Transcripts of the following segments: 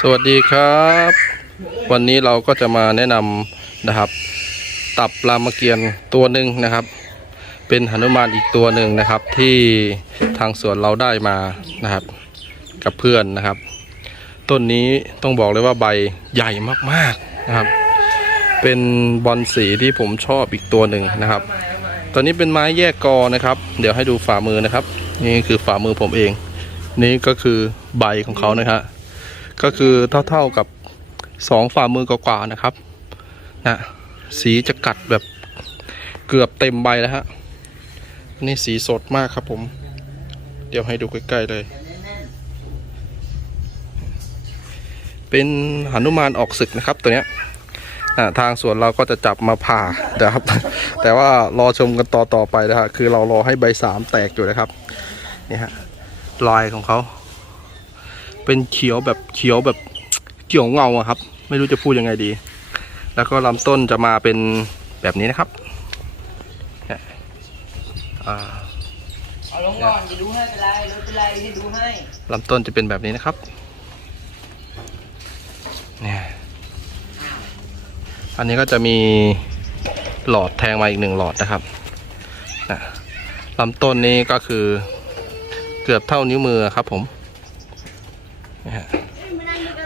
สวัสดีครับ วันนี้เราก็จะมาแนะนำนะครับ ตับรามเกียรติ์ตัวหนึ่งนะครับ เป็นหนุมานอีกตัวหนึ่งนะครับ ที่ทางสวนเราได้มานะครับ กับเพื่อนนะครับ ต้นนี้ต้องบอกเลยว่าใบใหญ่มากๆนะครับ เป็นบอลสีที่ผมชอบอีกตัวหนึ่งนะครับ ตอนนี้เป็นไม้แยกกอนะครับ เดี๋ยวให้ดูฝ่ามือนะครับ นี่คือฝ่ามือผมเอง นี่ก็คือใบของเขานะครับก็คือเท่าๆกับสองฝ่ามือกว่าๆนะครับนะสีจะกัดแบบเกือบเต็มใบแล้วฮะนี่สีสดมากครับผม เดี๋ยวให้ดูใกล้ๆเลย เป็นหนุมานออกศึกนะครับตัวเนี้ย ทางสวนเราก็จะจับมาผ่านะครับ แต่ว่ารอชมกันต่อต่อๆไปนะฮะคือเรารอให้ใบสามแตกอยู่นะครับนี่ฮะลายของเขาเป็นเขียวแบบเขียวแบบเขียวเงาอะครับ ไม่รู้จะพูดยังไงดี แล้วก็ลำต้นจะมาเป็นแบบนี้นะครับเนี่ยอ่าเอาลงก่อนจะดูให้เป็นไรรถเป็นไรที่ดูให้ลำต้นจะเป็นแบบนี้นะครับเนี่ย อันนี้ก็จะมีหลอดแทงมาอีกหนึ่งหลอดนะครับนะลำต้นนี้ก็คือเกือบเท่านิ้วมือครับผมนะฮะ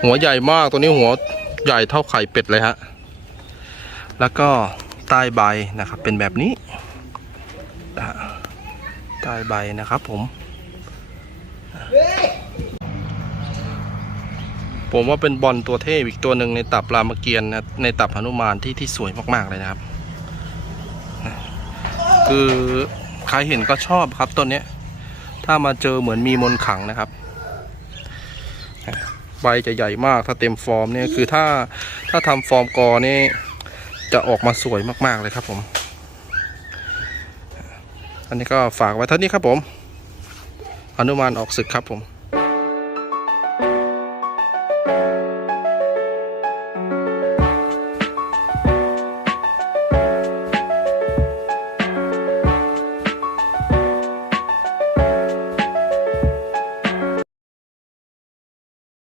หัวใหญ่มากตัวนี้หัวใหญ่เท่าไข่เป็ดเลยฮะ แล้วก็ใต้ใบนะครับ เป็นแบบนี้ใต้ใบนะครับผม ผมว่าเป็นบอลตัวเทพอีกตัวหนึ่งในตับรามเกียรตินะในตับหนุมานที่ที่สวยมากๆเลยนะครับ คือใครเห็นก็ชอบครับต้นเนี้ยถ้ามาเจอเหมือนมีมนขังนะครับใบจะใหญ่มากถ้าเต็มฟอร์มเนี่ยคือถ้าถ้าทำฟอร์มกอนี่จะออกมาสวยมากๆเลยครับผม อันนี้ก็ฝากไว้เท่านี้ครับผมหนุมานออกศึกครับผม